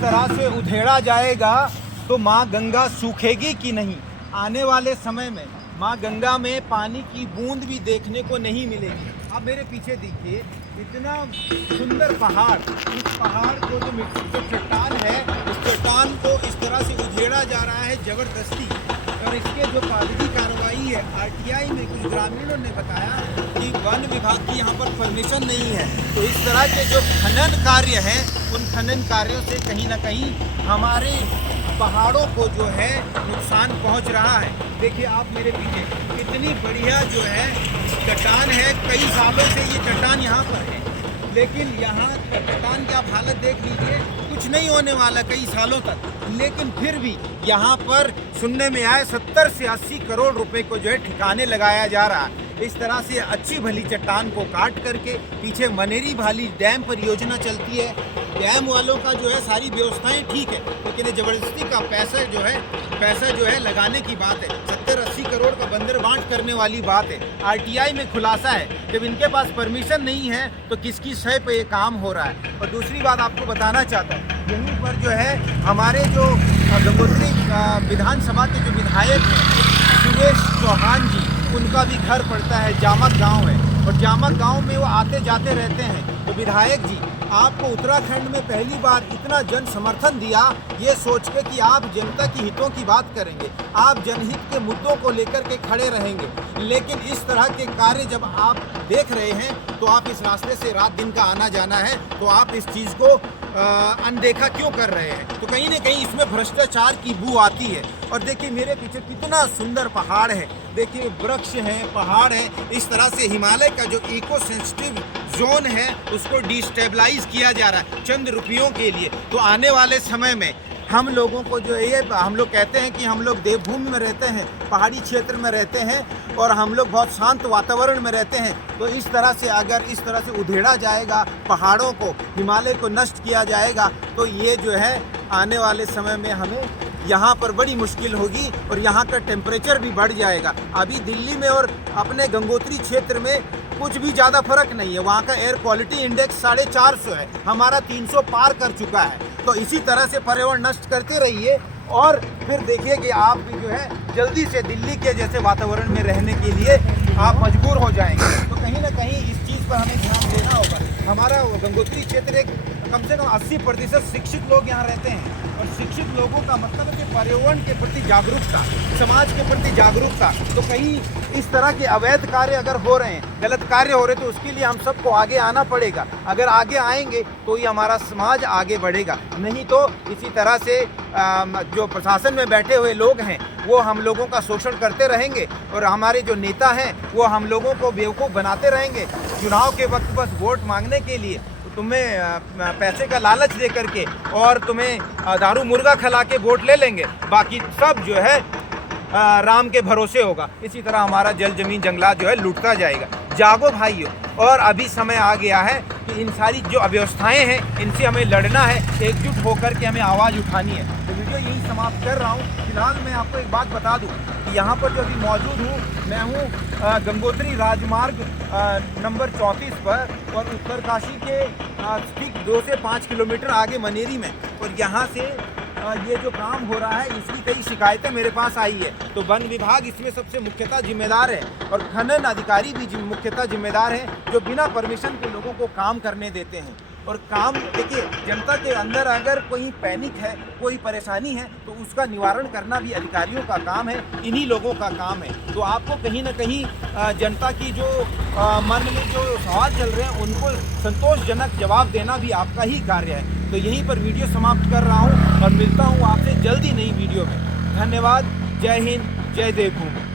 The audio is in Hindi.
तरह से उधेड़ा जाएगा तो माँ गंगा सूखेगी कि नहीं। आने वाले समय में माँ गंगा में पानी की बूंद भी देखने को नहीं मिलेगी। आप मेरे पीछे देखिए, इतना सुंदर पहाड़, इस पहाड़ को जो मिट्टी जो चट्टान है, इस चट्टान को इस तरह से उधेड़ा जा रहा है ज़बरदस्ती। और इसके जो कागजी कार्रवाई है, आरटीआई में कुछ ग्रामीणों ने बताया कि वन विभाग की यहाँ पर परमिशन नहीं है। तो इस तरह के जो खनन कार्य हैं, उन खनन कार्यों से कहीं ना कहीं हमारे पहाड़ों को जो है नुकसान पहुंच रहा है। देखिए आप मेरे पीछे, कितनी बढ़िया जो है चट्टान है। कई सालों से ये चट्टान यहाँ पर है, लेकिन यहाँ चट्टान की आप हालत देख लीजिए, कुछ नहीं होने वाला कई सालों तक। लेकिन फिर भी यहाँ पर सुनने में आए 70 से 80 करोड़ रुपए को जो है ठिकाने लगाया जा रहा है। इस तरह से अच्छी भली चट्टान को काट करके पीछे मनेरी भाली डैम परियोजना चलती है। डैम वालों का जो है सारी व्यवस्थाएं ठीक है, लेकिन ये ज़बरदस्ती का पैसा जो है लगाने की बात है। 70-80 करोड़ का बंदर बांट करने वाली बात है। आरटीआई में खुलासा है, जब इनके पास परमिशन नहीं है तो किसकी सह पे ये काम हो रहा है। और दूसरी बात आपको बताना चाहता हूँ, यहीं पर जो है हमारे जो गंगोत्री विधानसभा के जो विधायक हैं सुरेश चौहान जी, उनका भी घर पड़ता है, जामक गांव है, और जामक गांव में वो आते जाते रहते हैं। तो विधायक जी, आपको उत्तराखंड में पहली बार इतना जन समर्थन दिया, ये सोच के कि आप जनता की हितों की बात करेंगे, आप जनहित के मुद्दों को लेकर के खड़े रहेंगे। लेकिन इस तरह के कार्य जब आप देख रहे हैं तो आप इस रास्ते से रात दिन का आना जाना है, तो आप इस चीज़ को अनदेखा क्यों कर रहे हैं। तो कहीं ना कहीं इसमें भ्रष्टाचार की बू आती है। और देखिए मेरे पीछे कितना सुंदर पहाड़ है, देखिए वृक्ष हैं, पहाड़ है। इस तरह से हिमालय का जो इको सेंसिटिव जोन है उसको डिस्टेबलाइज किया जा रहा है चंद रुपयों के लिए। तो आने वाले समय में हम लोगों को जो ये हम लोग कहते हैं कि हम लोग देवभूमि में रहते हैं, पहाड़ी क्षेत्र में रहते हैं और हम लोग बहुत शांत वातावरण में रहते हैं। तो इस तरह से अगर इस तरह से उधेड़ा जाएगा पहाड़ों को, हिमालय को नष्ट किया जाएगा, तो ये जो है आने वाले समय में हमें यहाँ पर बड़ी मुश्किल होगी और यहाँ का टेम्परेचर भी बढ़ जाएगा। अभी दिल्ली में और अपने गंगोत्री क्षेत्र में कुछ भी ज़्यादा फर्क नहीं है। वहाँ का एयर क्वालिटी इंडेक्स 450 है, हमारा 300 पार कर चुका है। तो इसी तरह से पर्यावरण नष्ट करते रहिए और फिर देखिए कि आप भी जो है जल्दी से दिल्ली के जैसे वातावरण में रहने के लिए आप मजबूर हो जाएंगे। तो कहीं ना कहीं इस चीज़ पर हमें ध्यान देना होगा। हमारा गंगोत्री क्षेत्र एक कम से कम 80% शिक्षित लोग यहाँ रहते हैं, और शिक्षित लोगों का मतलब है कि पर्यावरण के प्रति जागरूकता, समाज के प्रति जागरूकता। तो कहीं इस तरह के अवैध कार्य अगर हो रहे हैं, गलत कार्य हो रहे हैं, तो उसके लिए हम सबको आगे आना पड़ेगा। अगर आगे आएंगे तो ही हमारा समाज आगे बढ़ेगा, नहीं तो इसी तरह से जो प्रशासन में बैठे हुए लोग हैं वो हम लोगों का शोषण करते रहेंगे और हमारे जो नेता हैं वो हम लोगों को बेवकूफ़ बनाते रहेंगे। चुनाव के वक्त बस वोट मांगने के लिए तुम्हें पैसे का लालच दे करके और तुम्हें दारू मुर्गा खिला के वोट ले लेंगे, बाकी सब जो है राम के भरोसे होगा। इसी तरह हमारा जल जमीन जंगलात जो है लूटता जाएगा। जागो भाइयों, और अभी समय आ गया है कि इन सारी जो अव्यवस्थाएं हैं इनसे हमें लड़ना है, एकजुट होकर के हमें आवाज़ उठानी है। तो वीडियो यही समाप्त कर रहा हूँ। फिलहाल मैं आपको एक बात बता दूँ कि यहाँ पर जो अभी मौजूद हूँ, मैं हूँ गंगोत्री राजमार्ग नंबर 34 पर, और उत्तरकाशी के ठीक 2 से 5 किलोमीटर आगे मनेरी में। और यहाँ से ये जो काम हो रहा है इसकी कई शिकायतें मेरे पास आई है। तो वन विभाग इसमें सबसे मुख्यतः जिम्मेदार है और खनन अधिकारी भी मुख्यतः जिम्मेदार हैं, जो बिना परमिशन के लोगों को काम करने देते हैं। और काम देखिए, जनता के अंदर अगर कोई पैनिक है, कोई परेशानी है, तो उसका निवारण करना भी अधिकारियों का काम है, इन्हीं लोगों का काम है। तो आपको कहीं ना कहीं जनता की जो मन में जो सवाल चल रहे हैं उनको संतोषजनक जवाब देना भी आपका ही कार्य है। तो यहीं पर वीडियो समाप्त कर रहा हूँ और मिलता हूँ आपसे जल्दी नई वीडियो में। धन्यवाद। जय हिंद, जय देवभूमि।